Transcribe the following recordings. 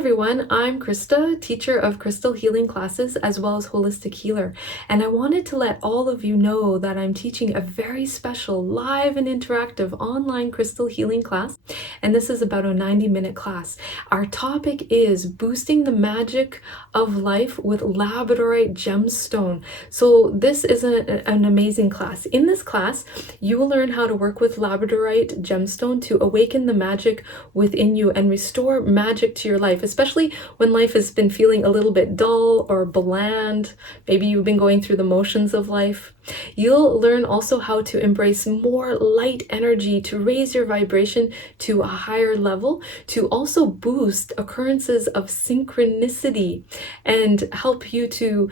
everyone, I'm Krista, teacher of crystal healing classes as well as holistic healer, and I wanted to let all of you know that I'm teaching a very special live and interactive online crystal healing class, and this is about a 90-minute class. Our topic is boosting the magic of life with Labradorite gemstone. So this is an amazing class. In this class, you will learn how to work with Labradorite gemstone to awaken the magic within you and restore magic to your life, especially when life has been feeling a little bit dull or bland. Maybe you've been going through the motions of life. You'll learn also how to embrace more light energy to raise your vibration to a higher level, to also boost occurrences of synchronicity and help you to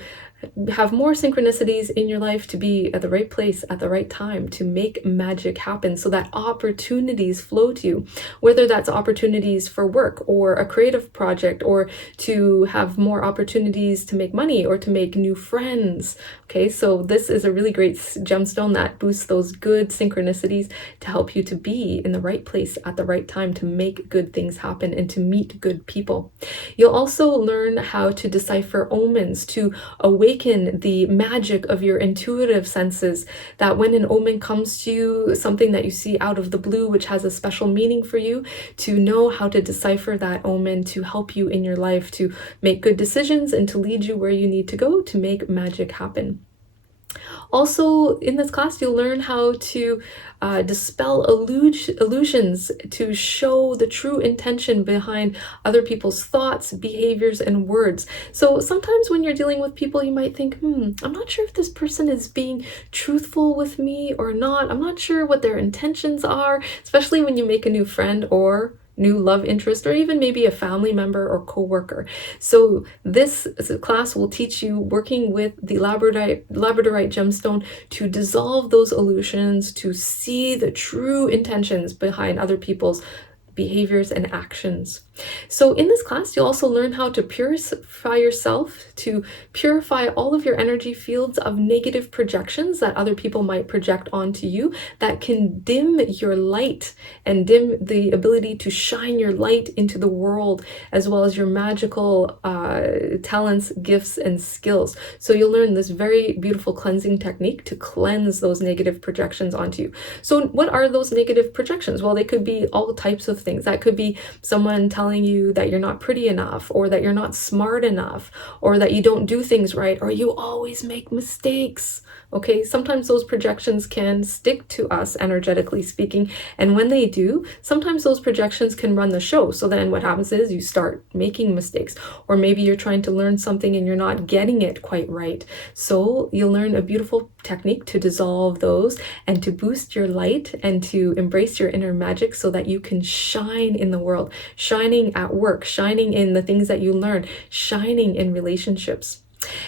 have more synchronicities in your life, to be at the right place at the right time, to make magic happen so that opportunities flow to you, whether that's opportunities for work or a creative project, or to have more opportunities to make money or to make new friends. Okay, so this is a really great gemstone that boosts those good synchronicities to help you to be in the right place at the right time, to make good things happen and to meet good people. You'll also learn how to decipher omens, to awaken the magic of your intuitive senses, that when an omen comes to you, something that you see out of the blue which has a special meaning for you, to know how to decipher that omen to help you in your life to make good decisions and to lead you where you need to go to make magic happen. Also, in this class, you'll learn how to dispel illusions, to show the true intention behind other people's thoughts, behaviors, and words. So sometimes when you're dealing with people, you might think, I'm not sure if this person is being truthful with me or not. I'm not sure what their intentions are, especially when you make a new friend or new love interest, or even maybe a family member or co-worker. So this class will teach you working with the Labradorite gemstone to dissolve those illusions, to see the true intentions behind other people's behaviors and actions. So in this class, you'll also learn how to purify yourself, to purify all of your energy fields of negative projections that other people might project onto you, that can dim your light and dim the ability to shine your light into the world, as well as your magical talents, gifts, and skills. So you'll learn this very beautiful cleansing technique to cleanse those negative projections onto you. So what are those negative projections? Well, they could be all types of things. That could be someone telling you that you're not pretty enough, or that you're not smart enough, or that you don't do things right, or you always make mistakes. Okay, sometimes those projections can stick to us, energetically speaking, and when they do, sometimes those projections can run the show. So then what happens is you start making mistakes, or maybe you're trying to learn something and you're not getting it quite right. So you'll learn a beautiful technique to dissolve those and to boost your light and to embrace your inner magic so that you can shine in the world, shining at work, shining in the things that you learn, shining in relationships.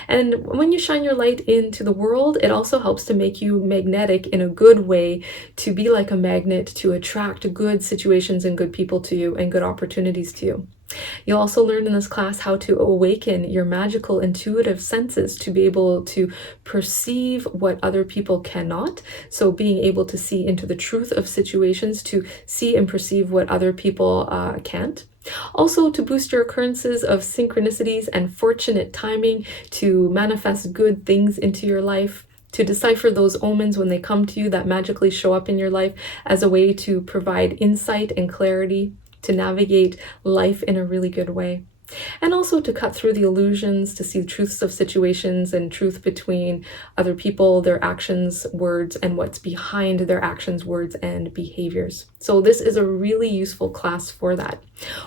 And when you shine your light into the world, it also helps to make you magnetic in a good way, to be like a magnet, to attract good situations and good people to you and good opportunities to you. You'll also learn in this class how to awaken your magical intuitive senses to be able to perceive what other people cannot. So being able to see into the truth of situations, to see and perceive what other people can't. Also, to boost your occurrences of synchronicities and fortunate timing, to manifest good things into your life, to decipher those omens when they come to you that magically show up in your life as a way to provide insight and clarity, to navigate life in a really good way. And also to cut through the illusions, to see the truths of situations and truth between other people, their actions, words, and what's behind their actions, words, and behaviors. So this is a really useful class for that.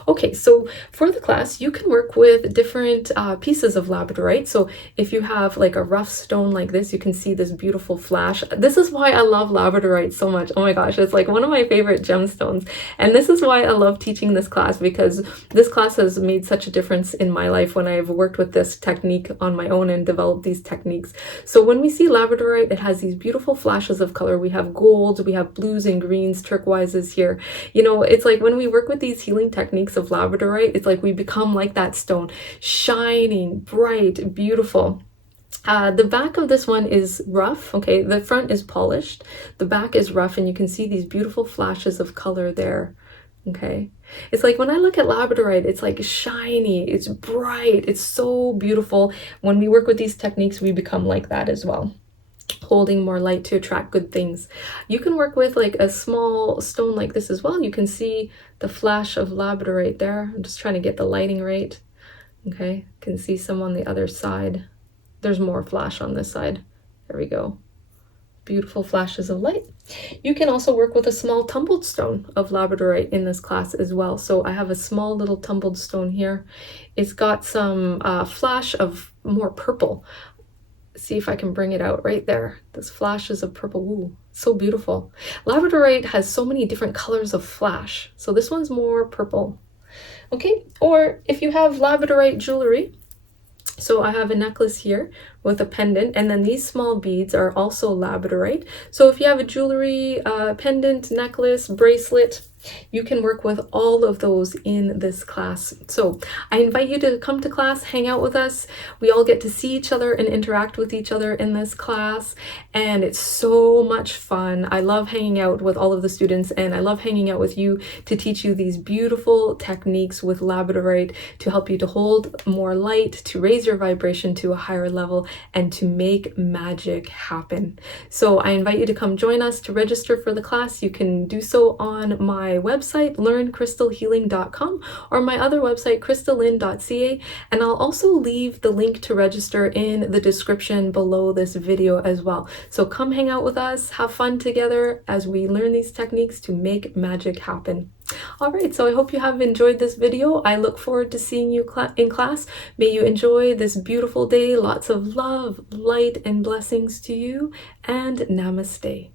Okay, so for the class, you can work with different pieces of Labradorite. So if you have like a rough stone like this, you can see this beautiful flash. This is why I love Labradorite so much. Oh my gosh, it's like one of my favorite gemstones. And this is why I love teaching this class, because this class has made such a difference in my life when I've worked with this technique on my own and developed these techniques. So when we see Labradorite, it has these beautiful flashes of color. We have golds, we have blues and greens, turquoises here. You know, it's like when we work with these healing techniques of Labradorite, it's like we become like that stone, shining, bright, beautiful. The back of this one is rough. Okay, the front is polished, the back is rough, and you can see these beautiful flashes of color there. Okay, it's like when I look at labradorite, it's like shiny, it's bright, it's so beautiful. When we work with these techniques, we become like that as well, holding more light to attract good things. You can work with like a small stone like this as well. You can see the flash of labradorite there. I'm just trying to get the lighting right. Okay, can see some on the other side. There's more flash on this side. There we go. Beautiful flashes of light. You can also work with a small tumbled stone of labradorite in this class as well. So I have a small little tumbled stone here. It's got some flash of more purple. See if I can bring it out right there. This flashes of purple. Ooh, so beautiful. Labradorite has so many different colors of flash. So this one's more purple. Okay, or if you have labradorite jewelry, so I have a necklace here with a pendant, and then these small beads are also labradorite. So if you have a jewelry, pendant, necklace, bracelet, you can work with all of those in this class. So I invite you to come to class, hang out with us. We all get to see each other and interact with each other in this class, and it's so much fun. I love hanging out with all of the students, and I love hanging out with you to teach you these beautiful techniques with labradorite to help you to hold more light, to raise your vibration to a higher level, and to make magic happen. So I invite you to come join us. To register for the class, you can do so on my website, learncrystalhealing.com, or my other website, crystallin.ca, and I'll also leave the link to register in the description below this video as well. So come hang out with us, have fun together as we learn these techniques to make magic happen. All right, so I hope you have enjoyed this video. I look forward to seeing you in class. May you enjoy this beautiful day. Lots of love, light, and blessings to you, and namaste.